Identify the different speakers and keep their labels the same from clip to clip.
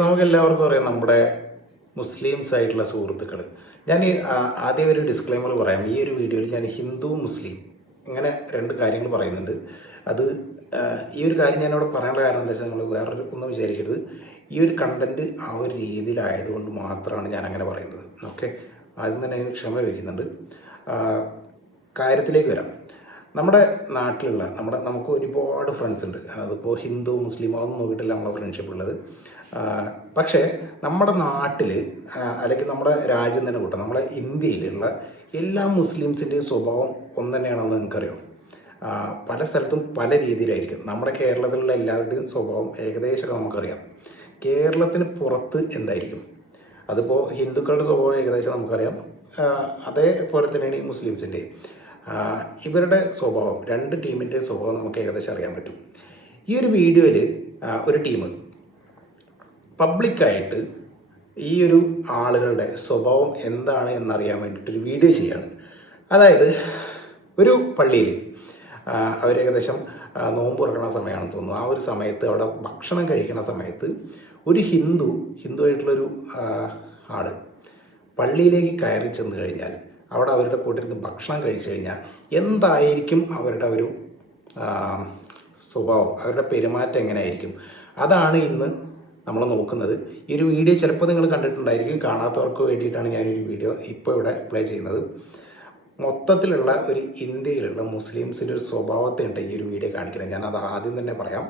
Speaker 1: നമുക്ക് എല്ലാവർക്കും അറിയാം നമ്മുടെ മുസ്ലിംസ് ആയിട്ടുള്ള സുഹൃത്തുക്കൾ ഞാൻ ആദ്യം ഒരു ഡിസ്ക്ലൈമർ പറയാം. ഈ ഒരു വീഡിയോയിൽ ഞാൻ ഹിന്ദു മുസ്ലിം ഇങ്ങനെ രണ്ട് കാര്യങ്ങൾ പറയുന്നുണ്ട്. അത് ഈ ഒരു കാര്യം ഞാൻ ഇവിടെ പറയാനുള്ള കാരണം എന്താ വെച്ചാൽ നിങ്ങൾ വേറൊരു ഒന്നും വിചാരിക്കരുത്. ഈ ഒരു കണ്ടന്റ് ആ ഒരു രീതിയിലായതുകൊണ്ട് മാത്രമാണ് ഞാൻ അങ്ങനെ പറയുന്നത്. ഓക്കെ ആദ്യം തന്നെ ക്ഷമ വയ്ക്കുന്നുണ്ട് കാര്യത്തിലേക്ക് വരാം. നമ്മുടെ നാട്ടിലുള്ള നമ്മുടെ നമുക്ക് ഒരുപാട് ഫ്രണ്ട്സ് ഉണ്ട്. അതിപ്പോൾ ഹിന്ദു മുസ്ലിം അതൊന്നും നോക്കിയിട്ടില്ല നമ്മളെ ഫ്രണ്ട്ഷിപ്പ് ഉള്ളത്. പക്ഷേ നമ്മുടെ നാട്ടിൽ അല്ലെങ്കിൽ നമ്മുടെ രാജ്യം തന്നെ കൂട്ടം നമ്മുടെ ഇന്ത്യയിലുള്ള എല്ലാ മുസ്ലിംസിന്റെയും സ്വഭാവം ഒന്ന് തന്നെയാണെന്ന് നിങ്ങൾക്കറിയാം പല സ്ഥലത്തും പല രീതിയിലായിരിക്കും. നമ്മുടെ കേരളത്തിലുള്ള എല്ലാവരുടെയും സ്വഭാവം ഏകദേശം നമുക്കറിയാം. കേരളത്തിന് പുറത്ത് എന്തായിരിക്കും? അതിപ്പോൾ ഹിന്ദുക്കളുടെ സ്വഭാവം ഏകദേശം നമുക്കറിയാം. അതേപോലെ തന്നെയാണ് ഈ മുസ്ലിംസിന്റെ ഇവരുടെ സ്വഭാവം രണ്ട് ടീമിന്റെ സ്വഭാവം നമുക്ക് ഏകദേശം അറിയാൻ പറ്റും. ഈ ഒരു വീഡിയോയിൽ ഒരു ടീം പബ്ലിക്കായിട്ട് ഈ ഒരു ആളുകളുടെ സ്വഭാവം എന്താണ് എന്നറിയാൻ വേണ്ടിയിട്ടൊരു വീഡിയോ ചെയ്യാണ്. അതായത് ഒരു പള്ളിയിൽ അവരേകദേശം നോമ്പ് തുറക്കുന്ന സമയമാണെന്ന് തോന്നുന്നു. ആ ഒരു സമയത്ത് അവിടെ ഭക്ഷണം കഴിക്കുന്ന സമയത്ത് ഒരു ഹിന്ദു ഹിന്ദു ആയിട്ടുള്ളൊരു ആ, ആൾ പള്ളിയിലേക്ക് കയറി ചെന്ന് കഴിഞ്ഞാൽ അവിടെ അവരുടെ കൂട്ടിരുന്ന് ഭക്ഷണം കഴിച്ചു കഴിഞ്ഞാൽ എന്തായിരിക്കും അവരുടെ ഒരു സ്വഭാവം? അവരുടെ പെരുമാറ്റം എങ്ങനെയായിരിക്കും? അതാണ് ഇന്ന് നമ്മൾ നോക്കുന്നത്. ഈ ഒരു വീഡിയോ ചിലപ്പോൾ നിങ്ങൾ കണ്ടിട്ടുണ്ടായിരിക്കും. കാണാത്തവർക്ക് വേണ്ടിയിട്ടാണ് ഞാനൊരു വീഡിയോ ഇപ്പോൾ ഇവിടെ പ്ലേ ചെയ്യുന്നത്. മൊത്തത്തിലുള്ള ഒരു ഇന്ത്യയിലുള്ള മുസ്ലിംസിന്റെ ഒരു സ്വഭാവത്തെ ഉണ്ട് ഈ ഒരു വീഡിയോ കാണിക്കണം ഞാൻ അത് ആദ്യം തന്നെ പറയാം.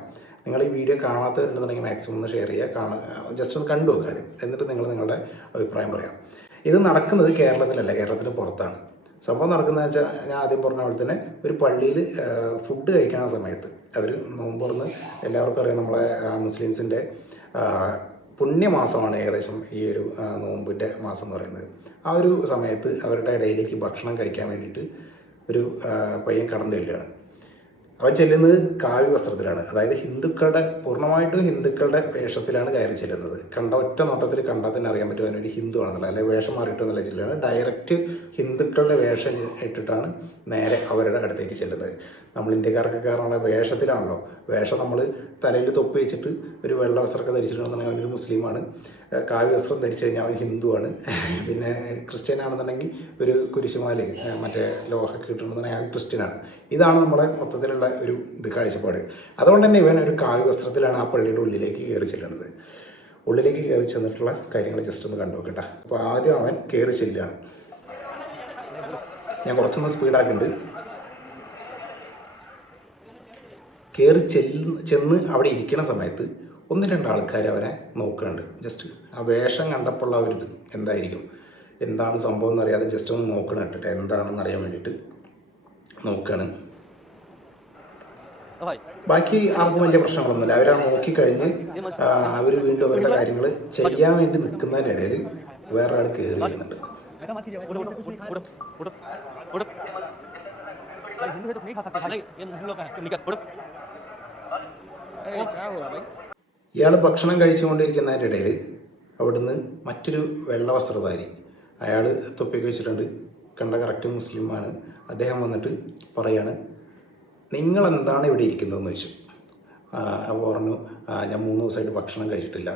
Speaker 1: നിങ്ങൾ ഈ വീഡിയോ കാണാത്തവരുണ്ടെന്നുണ്ടെങ്കിൽ മാക്സിമം ഒന്ന് ഷെയർ ചെയ്യുക. കാണാൻ ജസ്റ്റ് ഒന്ന് കണ്ടു നോക്കുക എന്നിട്ട് നിങ്ങൾ നിങ്ങളുടെ അഭിപ്രായം പറയാം. ഇത് നടക്കുന്നത് കേരളത്തിലല്ല കേരളത്തിന് പുറത്താണ്. സംഭവം നടക്കുന്നത് വെച്ചാൽ ഞാൻ ആദ്യം പറഞ്ഞ പോലെ തന്നെ ഒരു പള്ളിയിൽ ഫുഡ് കഴിക്കുന്ന സമയത്ത് അവർ നോമ്പ് തുറന്ന് എല്ലാവർക്കും അറിയാം നമ്മളെ മുസ്ലിംസിന്റെ പുണ്യമാസമാണ് ഏകദേശം ഈ ഒരു നോമ്പിന്റെ മാസം എന്ന് പറയുന്നത്. ആ ഒരു സമയത്ത് അവരുടെ ഇടയിലേക്ക് ഭക്ഷണം കഴിക്കാൻ വേണ്ടിയിട്ട് ഒരു പയ്യൻ കടന്നു ചെല്ലുകയാണ്. അവൻ ചെല്ലുന്നത് കാവ്യ വസ്ത്രത്തിലാണ്. അതായത് ഹിന്ദുക്കളുടെ പൂർണമായിട്ടും ഹിന്ദുക്കളുടെ വേഷത്തിലാണ് കയറി ചെല്ലുന്നത്. കണ്ട ഒറ്റ നോട്ടത്തിൽ കണ്ടാൽ തന്നെ അറിയാൻ പറ്റും അവനൊരു ഹിന്ദു ആണെന്നുള്ള അല്ലെങ്കിൽ വേഷം എന്നല്ല ചെല്ലുകയാണ് ഡയറക്റ്റ് ഹിന്ദുക്കളുടെ വേഷം ഇട്ടിട്ടാണ് നേരെ അവരുടെ അടുത്തേക്ക് ചെല്ലുന്നത്. നമ്മൾ ഇന്ത്യക്കാർക്ക് പറഞ്ഞ വേഷത്തിലാണല്ലോ. വേഷം നമ്മൾ തലയിൽ തൊപ്പി വെച്ചിട്ട് ഒരു വെള്ള വസ്ത്രമൊക്കെ ധരിച്ചിട്ടുണ്ടെന്നുണ്ടെങ്കിൽ അവനൊരു മുസ്ലിമാണ്. കാവ്യ വസ്ത്രം ധരിച്ചു കഴിഞ്ഞാൽ അവൻ ഹിന്ദുവാണ്. പിന്നെ ക്രിസ്ത്യൻ ആണെന്നുണ്ടെങ്കിൽ ഒരു കുരിശുമാല മറ്റേ ലോഹൊക്കെ കിട്ടുന്നുണ്ടെങ്കിൽ അവൻ ക്രിസ്ത്യനാണ്. ഇതാണ് നമ്മുടെ മൊത്തത്തിലുള്ള ഒരു ഇത് കാഴ്ചപ്പാട്. അതുകൊണ്ട് തന്നെ ഇവൻ ഒരു കാവ്യ വസ്ത്രത്തിലാണ് ആ പള്ളിയുടെ ഉള്ളിലേക്ക് കയറി ചെല്ലുന്നത്. ഉള്ളിലേക്ക് കയറി ചെന്നിട്ടുള്ള കാര്യങ്ങൾ ജസ്റ്റ് ഒന്ന് കണ്ടു നോക്കട്ടെ. അപ്പോൾ ആദ്യം അവൻ കയറി ചെല്ലുകയാണ്. ഞാൻ കുറച്ചൊന്ന് സ്പീഡാക്കുന്നുണ്ട് കയറി ചെല്ല് ചെന്ന് അവിടെ ഇരിക്കുന്ന സമയത്ത് ഒന്ന് രണ്ട് ആൾക്കാർ അവനെ നോക്കുന്നുണ്ട് ജസ്റ്റ് ആ വേഷം കണ്ടപ്പോഴുള്ള ഒരു ഇത് എന്തായിരിക്കും എന്താണ് സംഭവം എന്നറിയാതെ ജസ്റ്റ് ഒന്ന് നോക്കണം ഇട്ടിട്ട് എന്താണെന്ന് അറിയാൻ വേണ്ടിയിട്ട് നോക്കുകയാണ് ബാക്കി ആർക്കും വലിയ പ്രശ്നങ്ങളൊന്നുമില്ല അവരാ നോക്കിക്കഴിഞ്ഞ് അവർ വീണ്ടും അവരുടെ കാര്യങ്ങൾ ചെയ്യാൻ വേണ്ടി നിൽക്കുന്നതിനിടയിൽ വേറെ ആൾ കയറി വരുന്നുണ്ട്
Speaker 2: ऐसा मत कीजिए उड़ो उड़ो उड़ो उड़ो भाई हिंदू है तो नहीं खा सकते भाई ये मुस्लिम लोग का है
Speaker 1: ഇയാൾ ഭക്ഷണം കഴിച്ചുകൊണ്ടിരിക്കുന്നതിന്റെ ഇടയിൽ അവിടുന്ന് മറ്റൊരു വെള്ള വസ്ത്രധാരി അയാൾ തൊപ്പിക്ക് വെച്ചിട്ടുണ്ട്. കണ്ട കറക്റ്റ് മുസ്ലിമാണ് അദ്ദേഹം വന്നിട്ട് പറയാണ് നിങ്ങൾ എന്താണ് ഇവിടെ ഇരിക്കുന്നതെന്ന് ചോദിച്ചു. അപ്പോൾ പറഞ്ഞു ഞാൻ മൂന്ന് ദിവസമായിട്ട് ഭക്ഷണം കഴിച്ചിട്ടില്ല.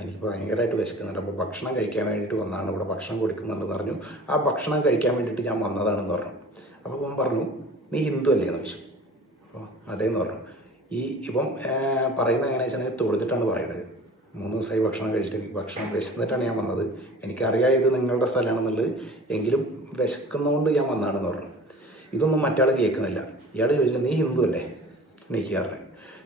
Speaker 1: എനിക്ക് ഭയങ്കരമായിട്ട് വിശക്കുന്നുണ്ട്. അപ്പോൾ ഭക്ഷണം കഴിക്കാൻ വേണ്ടിയിട്ട് വന്നതാണ് ഇവിടെ ഭക്ഷണം കൊടുക്കുന്നുണ്ടെന്ന് പറഞ്ഞു. ആ ഭക്ഷണം കഴിക്കാൻ വേണ്ടിയിട്ട് ഞാൻ വന്നതാണെന്ന് പറഞ്ഞു. അപ്പോൾ അവൻ പറഞ്ഞു നീ ഹിന്ദു അല്ലേ? എന്ന് ചോദിച്ചു. അപ്പോൾ അതേന്ന് പറഞ്ഞു. ഈ ഇപ്പം പറയുന്ന പറയുന്നത് എങ്ങനെയാണെന്ന് വെച്ചിട്ടുണ്ടെങ്കിൽ തൊഴുതിട്ടാണ് പറയുന്നത് മൂന്ന് ദിവസമായി ഭക്ഷണം കഴിച്ചിട്ട് ഭക്ഷണം വിശന്നിട്ടാണ് ഞാൻ വന്നത്. എനിക്കറിയാം ഇത് നിങ്ങളുടെ സ്ഥലമാണെന്നുള്ളത്. എങ്കിലും വിശക്കുന്നതുകൊണ്ട് ഞാൻ വന്നതാണെന്ന് പറഞ്ഞു. ഇതൊന്നും മറ്റാൾ കേൾക്കണില്ല. ഇയാൾ ചോദിച്ചു നീ ഹിന്ദു അല്ലേ? എണീക്കാറിന്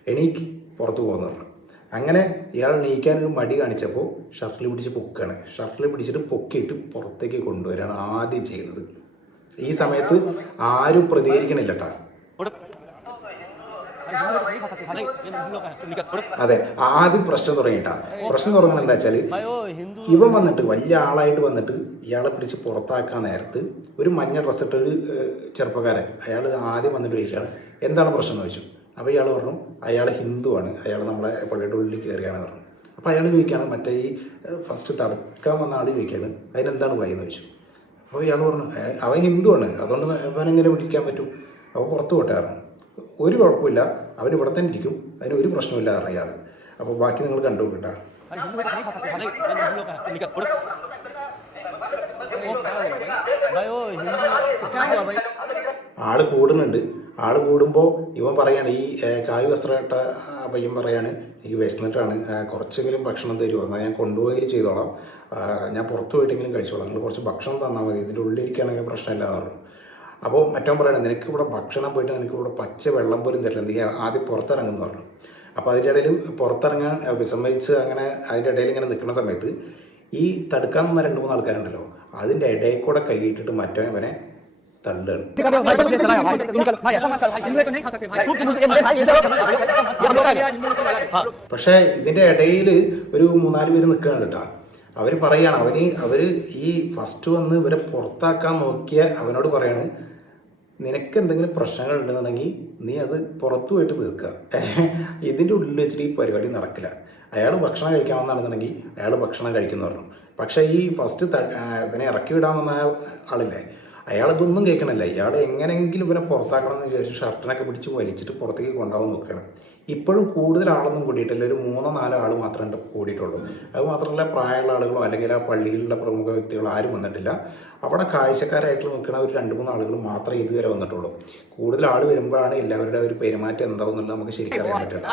Speaker 1: എണീക്ക് പുറത്ത് പോകുന്നു പറഞ്ഞു. അങ്ങനെ ഇയാൾ എണീക്കാനൊരു മടി കാണിച്ചപ്പോൾ ഷർട്ടിൽ പിടിച്ച് പൊക്കുകയാണ് ഷർട്ടിൽ പിടിച്ചിട്ട് പൊക്കിയിട്ട് പുറത്തേക്ക് കൊണ്ടുവരികയാണ് ആദ്യം ചെയ്യുന്നത്. ഈ സമയത്ത് ആരും പ്രതികരിക്കണില്ല കേട്ടോ. അതെ ആദ്യം പ്രശ്നം തുടങ്ങിയിട്ടാ. പ്രശ്നം തുടങ്ങണത് എന്താ വെച്ചാൽ ഇവ വന്നിട്ട് വലിയ ആളായിട്ട് വന്നിട്ട് ഇയാളെ പിടിച്ച് പുറത്താക്കാൻ നേരത്ത് ഒരു മഞ്ഞ ഡ്രസ് ഇട്ടൊരു ചെറുപ്പക്കാരൻ അയാൾ ആദ്യം വന്നിട്ട് ചോദിക്കുകയാണ് എന്താണ് പ്രശ്നം? എന്ന് ചോദിച്ചു. അപ്പോൾ ഇയാൾ പറഞ്ഞു അയാൾ ഹിന്ദുവാണ് അയാൾ നമ്മളെ പള്ളിയുടെ ഉള്ളിൽ കയറുകയാണ് പറഞ്ഞു. അപ്പോൾ അയാൾ ചോദിക്കുകയാണ് മറ്റേ ഈ ഫസ്റ്റ് തടക്കാൻ വന്ന ആൾ ചോദിക്കുകയാണ് അതിനെന്താണ് എന്ന് ചോദിച്ചു. അപ്പോൾ ഇയാൾ പറഞ്ഞു അവൻ ഹിന്ദുവാണ് അതുകൊണ്ട് അവനെങ്ങനെ വിളിക്കാൻ പറ്റും. അപ്പോൾ പുറത്ത് പോട്ടായിരുന്നു ഒരു കുഴപ്പമില്ല. അവൻ ഇവിടെ തന്നെ ഇരിക്കും. അതിന് ഒരു പ്രശ്നമില്ല അറിയാൾ അപ്പോൾ ബാക്കി നിങ്ങൾ കണ്ടു ആൾ കൂടുന്നുണ്ട്. ആൾ കൂടുമ്പോൾ ഇവൻ പറയാണ് ഈ കായ് വസ്ത്രമിട്ട പയ്യൻ പറയാണ് എനിക്ക് വിശന്നിട്ടാണ്. കുറച്ചെങ്കിലും ഭക്ഷണം തരുമോ എന്നാൽ ഞാൻ കൊണ്ടുപോയെങ്കിലും ചെയ്തോളാം. ഞാൻ പുറത്തു പോയിട്ടെങ്കിലും കഴിച്ചോളാം. നിങ്ങൾ കുറച്ച് ഭക്ഷണം തന്നാൽ മതി. ഇതിന്റെ ഉള്ളിലിരിക്കുകയാണെങ്കിൽ പ്രശ്നമില്ല പറഞ്ഞു. അപ്പോൾ മറ്റവൻ പറയണം നിനക്ക് ഇവിടെ ഭക്ഷണം പോയിട്ട് നിനക്ക് ഇവിടെ പച്ച വെള്ളം പോലും തരില്ല. നീ ആദ്യം പുറത്തിറങ്ങുന്നു പറഞ്ഞു. അപ്പോൾ അതിന്റെ ഇടയിൽ പുറത്തിറങ്ങാൻ വിസമ്മതിച്ച് അങ്ങനെ അതിന്റെ ഇടയിൽ ഇങ്ങനെ നിൽക്കുന്ന സമയത്ത് ഈ തടുക്കാൻ നിന്ന രണ്ട് മൂന്ന് ആൾക്കാരുണ്ടല്ലോ അതിന്റെ ഇടയിൽ കൂടെ കൈയിട്ടിട്ട് മറ്റവൻ ഇവനെ തള്ളുകയാണ്. പക്ഷേ ഇതിന്റെ ഇടയിൽ ഒരു മൂന്നാൽ പേര് നിൽക്കുകയാണ് കേട്ടോ. അവർ പറയുകയാണ് അവന് അവർ ഈ ഫസ്റ്റ് വന്ന് ഇവരെ പുറത്താക്കാൻ നോക്കിയ അവനോട് പറയാണ് നിനക്ക് എന്തെങ്കിലും പ്രശ്നങ്ങൾ ഉണ്ടെന്നുണ്ടെങ്കിൽ നീ അത് പുറത്തു പോയിട്ട് തീർക്കുക. ഇതിന്റെ ഉള്ളിൽ വെച്ചിട്ട് ഈ പരിപാടി നടക്കില്ല. അയാൾ ഭക്ഷണം കഴിക്കാമെന്നാണെന്നുണ്ടെങ്കിൽ അയാൾ ഭക്ഷണം കഴിക്കുന്നു പറഞ്ഞു. പക്ഷേ ഈ ഫസ്റ്റ് ഇവനെ ഇറക്കി വിടാമെന്ന ആളില്ലേ അയാൾ കേൾക്കണല്ല. ഇയാൾ എങ്ങനെയെങ്കിലും ഇവനെ പുറത്താക്കണം എന്ന് വിചാരിച്ച് ഷർട്ടിനൊക്കെ പിടിച്ച് വലിച്ചിട്ട് പുറത്തേക്ക് കൊണ്ടുപോകാൻ നോക്കുകയാണ് ഇപ്പോഴും കൂടുതൽ ആളൊന്നും കൂടിയിട്ടില്ല. ഒരു മൂന്നോ നാലോ ആൾ മാത്രമേ കൂടിയിട്ടുള്ളൂ. അത് മാത്രമല്ല പ്രായമുള്ള ആളുകളോ അല്ലെങ്കിൽ ആ പള്ളിയിലുള്ള പ്രമുഖ വ്യക്തികളോ ആരും വന്നിട്ടില്ല. അവിടെ കാഴ്ചക്കാരായിട്ട് നിൽക്കുന്ന ഒരു രണ്ട് മൂന്ന് ആളുകൾ മാത്രമേ ഇതുവരെ വന്നിട്ടുള്ളൂ. കൂടുതൽ ആൾ വരുമ്പോഴാണ് എല്ലാവരുടെ ഒരു പെരുമാറ്റം എന്താവുന്നുള്ളത് നമുക്ക് ശരിക്കും അറിയാൻ പറ്റുന്നത്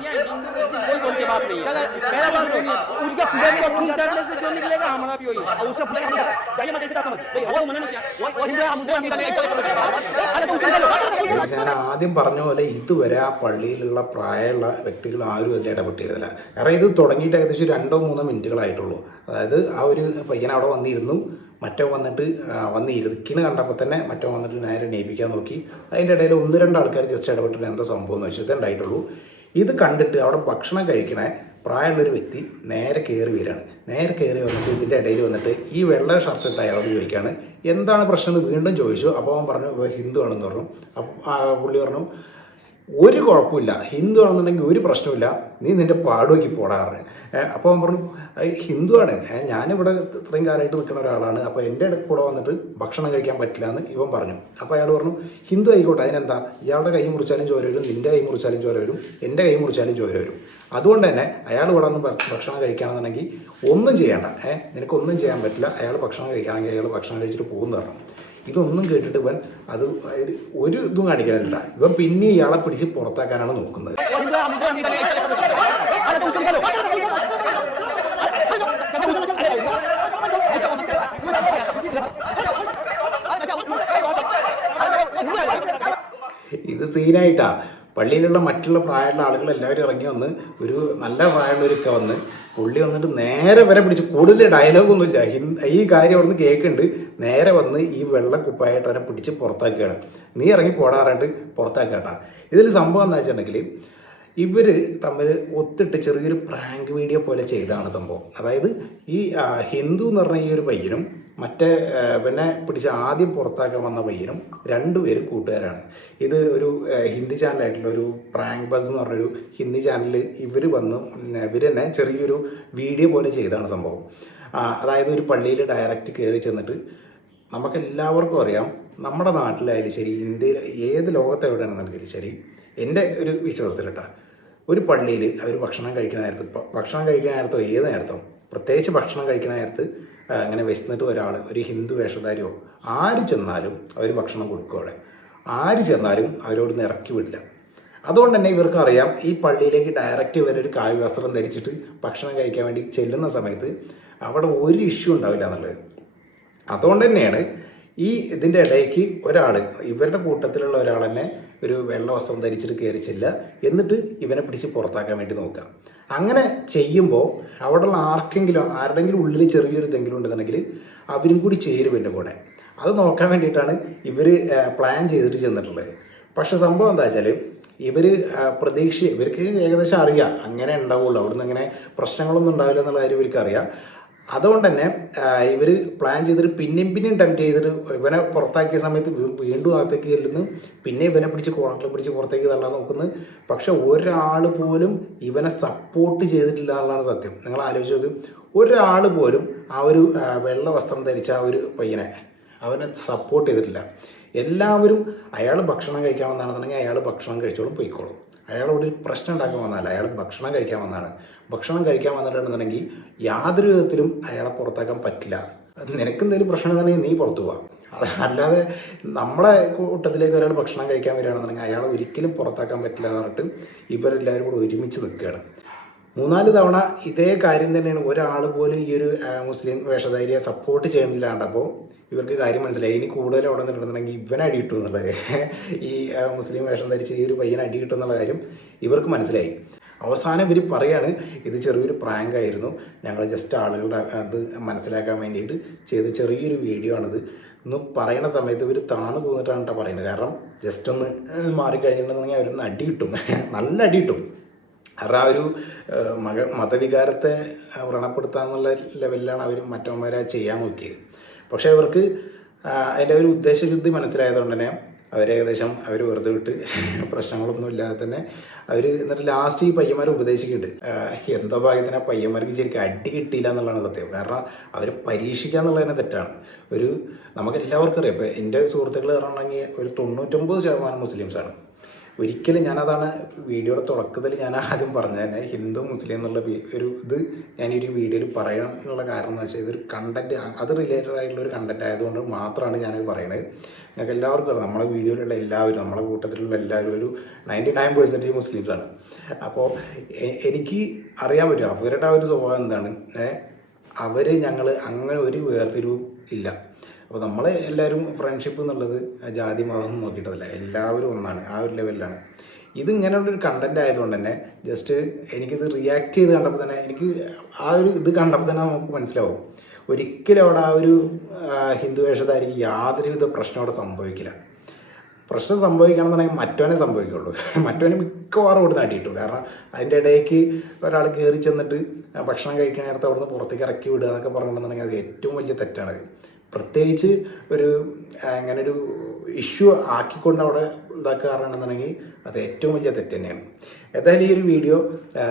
Speaker 2: इसको बाहर दे हिंदू चल मेरा बात नहीं उनका पूरे में तुम करने से जो निकलेगा हमारा भी वही और उससे पूरे जाइए मत ऐसे करता मत वो मना नहीं किया वो वो हिंदू है हम हिंदू है एक तरह अरे तुम सुन लो
Speaker 1: ഇത് ഞാൻ ആദ്യം പറഞ്ഞ പോലെ ഇതുവരെ ആ പള്ളിയിലുള്ള പ്രായമുള്ള വ്യക്തികൾ ആരും അതിൽ ഇടപെട്ടിരുന്നില്ല കാരണം ഇത് തുടങ്ങിയിട്ട് ഏകദേശം രണ്ടോ മൂന്നോ മിനിറ്റുകളായിട്ടുള്ളൂ അതായത് ആ ഒരു പയ്യൻ അവിടെ വന്നിരുന്നു മറ്റോ വന്നിട്ട് ആ, വന്ന് ഇരിക്കണ കണ്ടപ്പോൾ തന്നെ മറ്റോ വന്നിട്ട് നേരെ ണയിപ്പിക്കാൻ നോക്കി അതിൻ്റെ ഇടയിൽ ഒന്ന് രണ്ട് ആൾക്കാർ ജസ്റ്റ് ഇടപെട്ടിട്ട് എന്താ സംഭവം എന്ന് വെച്ചാൽ ഇതുണ്ടായിട്ടുള്ളൂ ഇത് കണ്ടിട്ട് അവിടെ ഭക്ഷണം കഴിക്കണ പ്രായമുള്ളൊരു വ്യക്തി നേരെ കയറി വരികയാണ്. നേരെ കയറി വന്നിട്ട് ഇതിന്റെ ഇടയിൽ വന്നിട്ട് ഈ വെള്ള ഷർട്ട് ഇട്ട അയാളോട് ചോദിക്കുകയാണ് എന്താണ് പ്രശ്നം? എന്ന് വീണ്ടും ചോദിച്ചു. അപ്പോൾ അവൻ പറഞ്ഞു "ഇവൻ ഹിന്ദു ആണെന്ന് പറഞ്ഞു. അപ്പോൾ പുള്ളി പറഞ്ഞു ഒരു കുഴപ്പമില്ല. ഹിന്ദു ആണെന്നുണ്ടെങ്കിൽ ഒരു പ്രശ്നമില്ല നീ നിന്റെ പാടുവയ്ക്ക് പോടാറ് അപ്പോൾ അവൻ പറഞ്ഞു ഹിന്ദു ഹിന്ദുവാണ് ഞാനിവിടെ ഇത്രയും കാലമായിട്ട് നിൽക്കുന്ന ഒരാളാണ്. അപ്പോൾ എന്റെ കൂടെ വന്നിട്ട് ഭക്ഷണം കഴിക്കാൻ പറ്റില്ല എന്ന് ഇവൻ പറഞ്ഞു. അപ്പോൾ അയാൾ പറഞ്ഞു ഹിന്ദു ആയിക്കോട്ടെ അതിനെന്താ? ഇയാളുടെ കൈ മുറിച്ചാലും ചോര വരും നിന്റെ കൈ മുറിച്ചാലും ചോര വരും എന്റെ കൈ മുറിച്ചാലും ചോര വരും. അതുകൊണ്ട് തന്നെ അയാൾ ഇവിടെ നിന്ന് ഭക്ഷണം കഴിക്കുകയാണെന്നുണ്ടെങ്കിൽ ഒന്നും ചെയ്യേണ്ട. ഏഹ് നിനക്കൊന്നും ചെയ്യാൻ പറ്റില്ല. അയാൾ ഭക്ഷണം കഴിക്കുകയാണെങ്കിൽ അയാൾ ഭക്ഷണം കഴിച്ചിട്ട് പോകുന്നതാണ് ഇതൊന്നും കേട്ടിട്ട് ഇവൻ അത് ഒരു ഇതും കാണിക്കാനില്ല. ഇവൻ പിന്നെ ഇയാളെ പിടിച്ച് പുറത്താക്കാനാണ് നോക്കുന്നത്. ഇത് സീനായിട്ടാ. പള്ളിയിലുള്ള മറ്റുള്ള പ്രായമുള്ള ആളുകൾ എല്ലാവരും ഇറങ്ങി വന്ന് ഒരു നല്ല പ്രായമുള്ളവരൊക്കെ വന്ന് പുള്ളി വന്നിട്ട് നേരെ വരെ പിടിച്ച് കൂടുതൽ ഡയലോഗൊന്നുമില്ല ഈ കാര്യം അവിടുന്ന് കേൾക്കുന്നുണ്ട്. നേരെ വന്ന് ഈ വെള്ള അവനെ പിടിച്ച് പുറത്താക്കുകയാണ്. നീ ഇറങ്ങി പോടാറുണ്ട് പുറത്താക്കട്ടാ ഇതിൽ സംഭവം എന്താ വെച്ചിട്ടുണ്ടെങ്കിൽ ഇവർ തമ്മിൽ ഒത്തിട്ട് ചെറിയൊരു പ്രാങ്ക് വീഡിയോ പോലെ ചെയ്തതാണ് സംഭവം. അതായത് ഈ ഹിന്ദു എന്ന് പറഞ്ഞ ഈ ഒരു പയ്യനും മറ്റേ പിന്നെ പിടിച്ച ആദ്യം പുറത്താക്കാൻ വന്ന പയ്യനും രണ്ടുപേരും കൂട്ടുകാരാണ്. ഇത് ഒരു ഹിന്ദി ചാനലായിട്ടുള്ള ഒരു പ്രാങ്ക് ബസ് എന്ന് പറഞ്ഞൊരു ഹിന്ദി ചാനലിൽ ഇവർ വന്ന് ഇവർ തന്നെ ചെറിയൊരു വീഡിയോ പോലെ ചെയ്താണ് സംഭവം. അതായത് ഒരു പള്ളിയിൽ ഡയറക്റ്റ് കയറി ചെന്നിട്ട് നമുക്കെല്ലാവർക്കും അറിയാം നമ്മുടെ നാട്ടിലായാലും ശരി ഇന്ത്യയിൽ ഏത് ലോകത്തെവിടെയാണെന്നുണ്ടെങ്കിലും ശരി എന്റെ ഒരു വിശ്വാസത്തിലിട്ടാ. ഒരു പള്ളിയിൽ അവർ ഭക്ഷണം കഴിക്കുന്ന നേരത്ത് ഭക്ഷണം കഴിക്കുന്ന നേരത്തോ ഏത് നേരത്തോ പ്രത്യേകിച്ച് ഭക്ഷണം കഴിക്കുന്ന നേരത്ത് അങ്ങനെ വിശന്നിട്ട് ഒരാൾ ഒരു ഹിന്ദു വേഷധാരിയോ ആര് ചെന്നാലും അവർ ഭക്ഷണം കൊടുക്കും അവിടെ. ആര് ചെന്നാലും അവരോട് ഇറക്കി വിടില്ല. അതുകൊണ്ട് തന്നെ ഇവർക്ക് അറിയാം ഈ പള്ളിയിലേക്ക് ഡയറക്റ്റ് ഇവരൊരു കായ് വസ്ത്രം ധരിച്ചിട്ട് ഭക്ഷണം കഴിക്കാൻ വേണ്ടി ചെല്ലുന്ന സമയത്ത് അവിടെ ഒരു ഇഷ്യൂ ഉണ്ടാവില്ല എന്നുള്ളത്. അതുകൊണ്ട് തന്നെയാണ് ഈ ഇതിന്റെ ഇടയ്ക്ക് ഒരാൾ ഇവരുടെ കൂട്ടത്തിലുള്ള ഒരാൾ തന്നെ ഒരു വെള്ള വസ്ത്രം ധരിച്ചിട്ട് കയറി ചെല്ലുക. എന്നിട്ട് ഇവനെ പിടിച്ച് പുറത്താക്കാൻ വേണ്ടി നോക്കുക. അങ്ങനെ ചെയ്യുമ്പോൾ അവിടെയുള്ള ആർക്കെങ്കിലും ആരുടെങ്കിലും ഉള്ളിൽ ചെറിയൊരു ഇതെങ്കിലും ഉണ്ടെന്നുണ്ടെങ്കിൽ അവരും കൂടി ചേരും എന്റെ കൂടെ. അത് നോക്കാൻ വേണ്ടിയിട്ടാണ് ഇവർ പ്ലാൻ ചെയ്തിട്ട് ചെന്നിട്ടുള്ളത്. പക്ഷെ സംഭവം എന്താ വെച്ചാൽ ഇവർ പ്രതീക്ഷ ഇവർക്ക് ഏകദേശം അറിയാം. അങ്ങനെ ഉണ്ടാവുള്ളൂ. അവിടുന്ന് അങ്ങനെ പ്രശ്നങ്ങളൊന്നും ഉണ്ടാവില്ല എന്നുള്ള കാര്യം ഇവർക്ക് അറിയാം അതുകൊണ്ട് തന്നെ ഇവർ പ്ലാൻ ചെയ്തിട്ട് പിന്നെയും പിന്നെയും ടെംപ്റ്റ് ചെയ്തിട്ട് ഇവനെ പുറത്താക്കിയ സമയത്ത് വീണ്ടും അകത്തേക്ക് ചെല്ലുന്നു. പിന്നെ ഇവനെ പിടിച്ച് കോളറിൽ പിടിച്ച് പുറത്തേക്ക് തള്ളാൻ നോക്കുന്നു. പക്ഷെ ഒരാൾ പോലും ഇവനെ സപ്പോർട്ട് ചെയ്തിട്ടില്ല എന്നുള്ളതാണ് സത്യം. നിങ്ങൾ ആലോചിച്ച് നോക്കും. ഒരാൾ പോലും ആ ഒരു വെള്ള വസ്ത്രം ധരിച്ച ആ ഒരു പയ്യനെ അവനെ സപ്പോർട്ട് ചെയ്തിട്ടില്ല. എല്ലാവരും അയാൾ ഭക്ഷണം കഴിക്കാൻ വന്നാണെന്നുണ്ടെങ്കിൽ അയാൾ ഭക്ഷണം കഴിച്ചോളും പോയിക്കോളും. അയാളോട് പ്രശ്നം ഉണ്ടാക്കാൻ വന്നതല്ല. അയാൾ ഭക്ഷണം കഴിക്കാൻ വന്നതാണ്. ഭക്ഷണം കഴിക്കാൻ വന്നിട്ടുണ്ടെന്നുണ്ടെങ്കിൽ യാതൊരു വിധത്തിലും അയാളെ പുറത്താക്കാൻ പറ്റില്ല. നിനക്ക് എന്തെങ്കിലും പ്രശ്നം ഉണ്ടെങ്കിൽ നീ പുറത്തു പോവാം. അല്ലാതെ നമ്മളെ കൂട്ടത്തിലേക്ക് ഒരാൾ ഭക്ഷണം കഴിക്കാൻ വരികയാണെന്നുണ്ടെങ്കിൽ അയാളെ ഒരിക്കലും പുറത്താക്കാൻ പറ്റില്ല എന്ന് പറഞ്ഞിട്ട് ഇവരെല്ലാവരും കൂടെ ഒരുമിച്ച് നിൽക്കുകയാണ്. മൂന്നാൽ തവണ ഇതേ കാര്യം തന്നെയാണ് ഒരാൾ പോലും ഈ ഒരു മുസ്ലിം വേഷധാരിയെ സപ്പോർട്ട് ചെയ്യുന്നില്ല കണ്ടപ്പോൾ ഇവർക്ക് കാര്യം മനസ്സിലായി. ഇനി കൂടുതൽ അവിടെ നിന്നിട്ടുണ്ടെങ്കിൽ ഇവൻ അടി കിട്ടും എന്നുള്ളത്. ഈ മുസ്ലിം വേഷം ധരിച്ച് ഈ ഒരു പയ്യൻ അടി കിട്ടും എന്നുള്ള കാര്യം ഇവർക്ക് മനസ്സിലായി. അവസാനം ഇവർ പറയാണ് ഇത് ചെറിയൊരു പ്രാങ്ക് ആയിരുന്നു. ഞങ്ങൾ ജസ്റ്റ് ആളുകളുടെ അത് മനസ്സിലാക്കാൻ വേണ്ടിയിട്ട് ചെയ്ത ചെറിയൊരു വീഡിയോ ആണിത്. എന്ന് പറയുന്ന സമയത്ത് ഇവർ താണു പോന്നിട്ടാണ് കേട്ടോ പറയുന്നത്. കാരണം ജസ്റ്റ് ഒന്ന് മാറിക്കഴിഞ്ഞിട്ടുണ്ടെന്നുണ്ടെങ്കിൽ അവരൊന്ന് അടി കിട്ടും. നല്ല അടി കിട്ടും. കാരണം ആ ഒരു മക മതവികാരത്തെ വ്രണപ്പെടുത്താന്നുള്ള ലെവലിലാണ് അവർ മറ്റവന്മാരെ ചെയ്യാൻ നോക്കിയത്. പക്ഷേ അവർക്ക് അതിന്റെ ഒരു ഉദ്ദേശശുദ്ധി മനസ്സിലായതുകൊണ്ട് തന്നെ അവരേകദേശം അവർ വെറുതെ വിട്ട് പ്രശ്നങ്ങളൊന്നും ഇല്ലാതെ തന്നെ അവർ എന്നിട്ട് ലാസ്റ്റ് ഈ പയ്യന്മാരെ ഉപദേശിക്കുന്നുണ്ട്. എന്തോ ഭാഗ്യത്തിന് ആ പയ്യന്മാർക്ക് ശരിക്കും അടി കിട്ടിയില്ല എന്നുള്ളതാണ് സത്യം. കാരണം അവർ പരീക്ഷിക്കുക എന്നുള്ളത് തന്നെ തെറ്റാണ്. ഒരു നമുക്ക് എല്ലാവർക്കും അറിയാം. ഇപ്പോൾ എന്റെ സുഹൃത്തുക്കൾ പറഞ്ഞിട്ടുണ്ടെങ്കിൽ ഒരു തൊണ്ണൂറ്റൊമ്പത് ശതമാനം മുസ്ലിംസാണ്. ഒരിക്കലും ഞാനതാണ് വീഡിയോയുടെ തുടക്കത്തിൽ ഞാൻ ആദ്യം പറഞ്ഞത് തന്നെ ഹിന്ദു മുസ്ലിം എന്നുള്ള ഒരു ഇത് ഞാൻ ഈ ഒരു വീഡിയോയിൽ പറയാനുള്ള കാരണം എന്ന് വെച്ചാൽ ഇതൊരു കണ്ടന്റ് അത് റിലേറ്റഡ് ആയിട്ടുള്ള ഒരു കണ്ടന്റ് ആയതുകൊണ്ട് മാത്രമാണ് ഞാനത് പറയുന്നത് ഞങ്ങൾക്ക് എല്ലാവർക്കും നമ്മളെ വീഡിയോയിലുള്ള എല്ലാവരും നമ്മളെ കൂട്ടത്തിലുള്ള എല്ലാവരും ഒരു നയന്റി നയൻ പെർസെന്റേജ് മുസ്ലിംസാണ് അപ്പോൾ എനിക്ക് അറിയാൻ പറ്റും അവരുടെ ആ ഒരു സ്വഭാവം എന്താണ്? അവർ ഞങ്ങൾ അങ്ങനെ ഒരു വേർതിരിവും ഇല്ല. അപ്പോൾ നമ്മൾ എല്ലാവരും ഫ്രണ്ട്ഷിപ്പ് എന്നുള്ളത് ജാതി മതം നോക്കിയിട്ടതല്ല. എല്ലാവരും ഒന്നാണ്. ആ ഒരു ലെവലിലാണ് ഇത് ഇങ്ങനെയുള്ളൊരു കണ്ടന്റ് ആയതുകൊണ്ട് തന്നെ ജസ്റ്റ് എനിക്കിത് റിയാക്ട് ചെയ്ത് കണ്ടപ്പോൾ തന്നെ എനിക്ക് ആ ഒരു ഇത് കണ്ടപ്പോൾ തന്നെ നമുക്ക് മനസ്സിലാവും. ഒരിക്കലും അവിടെ ആ ഒരു ഹിന്ദുവേഷതായിരിക്കും യാതൊരുവിധ പ്രശ്നം അവിടെ സംഭവിക്കില്ല. പ്രശ്നം സംഭവിക്കണമെന്നുണ്ടെങ്കിൽ മറ്റവനെ സംഭവിക്കുള്ളൂ. മറ്റവനെ മിക്കവാറും ഇവിടെ നാട്ടിയിട്ടു കാരണം അതിന്റെ ഇടയ്ക്ക് ഒരാൾ കയറി ചെന്നിട്ട് ഭക്ഷണം കഴിക്കുന്ന നേരത്തെ അവിടുന്ന് പുറത്തേക്ക് ഇറക്കി വിടുക എന്നൊക്കെ പറഞ്ഞിട്ടുണ്ടെങ്കിൽ അത് ഏറ്റവും വലിയ തെറ്റാണ് പ്രത്യേകിച്ച് ഒരു അങ്ങനെ ഒരു ഇഷ്യൂ ആക്കിക്കൊണ്ട് അവിടെ ഇതാക്കാറാണെന്നുണ്ടെങ്കിൽ അത് ഏറ്റവും വലിയ തെറ്റ് തന്നെയാണ്. ഏതായാലും ഈ ഒരു വീഡിയോ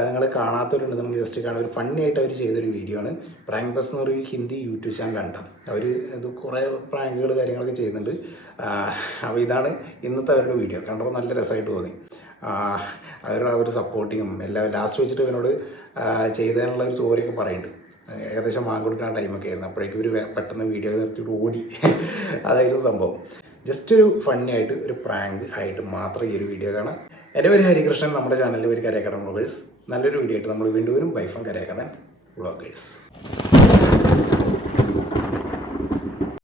Speaker 1: നിങ്ങൾ കാണാത്തവരുണ്ടെന്നുണ്ടെങ്കിൽ ജസ്റ്റ് കാണാം. ഒരു ഫണ്ണി ആയിട്ട് അവർ ചെയ്തൊരു വീഡിയോ ആണ്. പ്രാങ്ക് ബസ് എന്ന് ഒരു ഹിന്ദി യൂട്യൂബ് ചാനൽ കണ്ടാം അവർ ഇത് കുറേ പ്രാങ്കുകൾ കാര്യങ്ങളൊക്കെ ചെയ്യുന്നുണ്ട്. അപ്പോൾ ഇതാണ് ഇന്നത്തെ അവരുടെ വീഡിയോ കണ്ടപ്പോൾ നല്ല രസമായിട്ട് തോന്നി. അവരുടെ ആ ഒരു സപ്പോർട്ടിങ്ങും എല്ലാം ലാസ്റ്റ് വെച്ചിട്ട് ഇവനോട് ചെയ്തതിനുള്ള ഒരു സോറിയൊക്കെ പറയുന്നുണ്ട്. ഏകദേശം വാങ്ങി കൊടുക്കുന്ന ടൈമൊക്കെ ആയിരുന്നു. അപ്പോഴേക്കും ഒരു പെട്ടെന്ന് വീഡിയോ നിർത്തിയിട്ട് ഓടി. അതായിരുന്നു സംഭവം. ജസ്റ്റ് ഒരു ഫണ്ണി ആയിട്ട് ഒരു പ്രാങ്ക് ആയിട്ട് മാത്രം ഈ ഒരു വീഡിയോ കാണാം. എന്റെ പേര് ഹരികൃഷ്ണൻ. നമ്മുടെ ചാനലിൽ ഒരു കരയക്കടൻ വ്ളോഗേഴ്സ് നല്ലൊരു വീഡിയോ ആയിട്ട് നമ്മൾ വീണ്ടും വരും. ബൈഫം കരയക്കടൻ വ്ളോഗേഴ്സ്